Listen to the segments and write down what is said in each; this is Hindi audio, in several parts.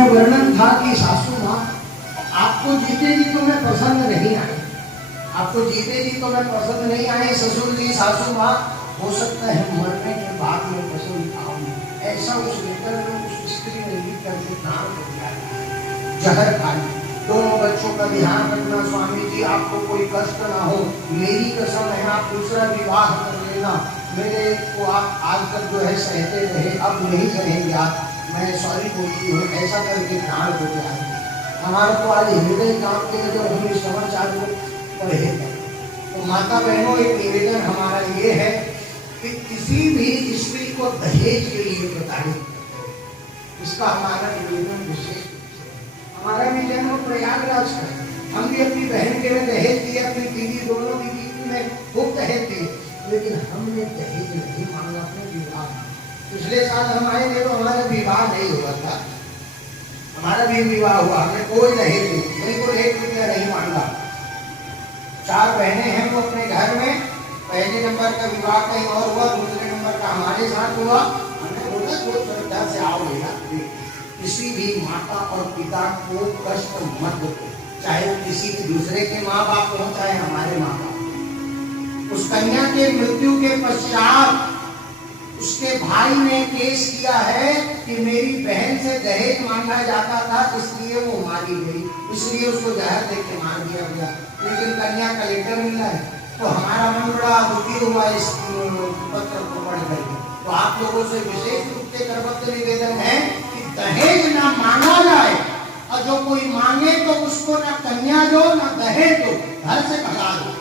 इसमें वर्णन था कि सासू माँ आपको जीते जी तो मैं पसंद नहीं आए, आपको जीते जी तो मैं पसंद नहीं आए ससुर जी सासू माँ, हो सकता है मरने के बाद में पसंद आऊं। ऐसा उस लेटर में उस स्त्री ने लिख करके प्राण कर दिया। जहर खाई, दोनों बच्चों का ध्यान रखना स्वामी जी, आपको कोई कष्ट ना हो, मेरी कसम है आप दूसरा विवाह कर लेना, मेरे को आप आज तक जो है सहते रहे, अब नहीं सहेंगे आप, मैं सॉरी बोलती हूँ। ऐसा करके प्राण हो गया। हमारा तो आज हृदय कांपते हैं जब हम इस समाचार को पढ़े। तो माता बहनों एक निवेदन हमारा ये है कि किसी भी स्त्री को दहेज के लिए बताइए, इसका हमारा निवेदन विशेष। हमारा भी जन्म प्रयागराज का है, हम भी अपनी बहन के लिए दहेज दिए, अपनी दीदी दोनों दीदी में खूब दहेज दिए, लेकिन हमने दहेज नहीं मांगा अपने विवाह। पिछले साल हम आए थे तो हमारा विवाह नहीं हुआ था, हमारा भी विवाह हुआ, हमने कोई दहेज नहीं, बिल्कुल 1 रुपया नहीं मांगा। 4 बहनें हैं वो अपने घर में, पहले नंबर का विवाह कहीं और हुआ, दूसरे नंबर का हमारे साथ हुआ। हमने बोला तो श्रद्धा से आओ बेटा, किसी भी माता और पिता को कष्ट मत दो, चाहे वो किसी के दूसरे के माँ बाप हो चाहे हमारे माँ बाप। उस कन्या के मृत्यु के पश्चात उसके भाई ने केस किया है कि मेरी बहन से दहेज मांगा जाता था, इसलिए वो मारी गई, इसलिए उसको जहर देके मार दिया गया। लेकिन कन्या का लेटर मिला है, तो हमारा मन बड़ा दुखी हुआ इस पत्र को पढ़ करके। तो आप लोगों से विशेष रूप से करबद्ध निवेदन है कि दहेज ना मांगा जाए, और जो कोई मांगे तो उसको ना कन्या दो ना दहेज दो, घर से भगा दो।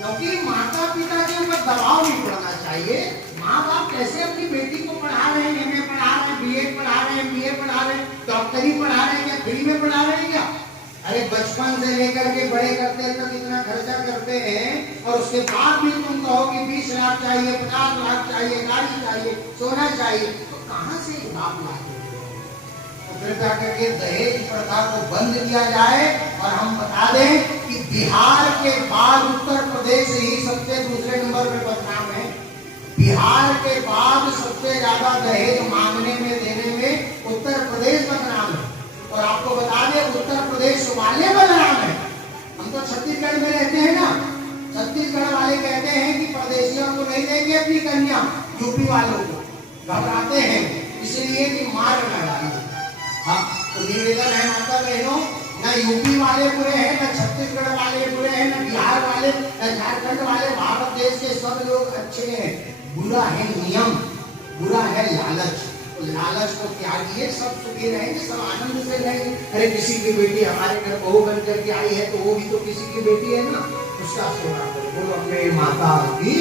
क्योंकि माता पिता के ऊपर दबाव नहीं पड़ना चाहिए। माँ बाप कैसे अपनी बेटी को पढ़ा रहे हैं, एमए पढ़ा रहे हैं, बीएड पढ़ा रहे हैं, बीए पढ़ा रहे हैं, डॉक्टरी पढ़ा रहे हैं, क्या फ्री में पढ़ा रहे हैं क्या? अरे बचपन से लेकर के बड़े करते तक इतना खर्चा करते हैं, और उसके बाद भी तुम कहो कि 20 लाख चाहिए, 50 लाख चाहिए, गाड़ी चाहिए, सोना चाहिए, तो कहाँ से बाप लाते? कृपया करके दहेज प्रथा को बंद किया जाए। और हम बता दें कि बिहार के बाद उत्तर प्रदेश ही सबसे दूसरे नंबर पे बदनाम है। बिहार के बाद सबसे ज्यादा दहेज मांगने में देने में उत्तर प्रदेश बदनाम है। और आपको बता दें उत्तर प्रदेश वाले बदनाम है। हम तो छत्तीसगढ़ में रहते हैं ना, छत्तीसगढ़ वाले कहते हैं कि परदेशियों को नहीं देंगे अपनी कन्या, यूपी वालों को घबराते हैं इसलिए कि मार न डालें। हाँ, तो निवेदन है माता बहनों, न यूपी वाले बुरे हैं, न छत्तीसगढ़ वाले बुरे हैं, न बिहार वाले, न झारखंड वाले, भारत देश के सब लोग अच्छे हैं। बुरा है नियम, बुरा है लालच। तो लालच को त्यागिए, सब सुखी रहेंगे, सब आनंद से रहेंगे। अरे किसी की बेटी हमारे घर बहू बन करके आई है तो वो भी तो किसी की बेटी है ना, उसका सेवा करो। बोलो अपने माता की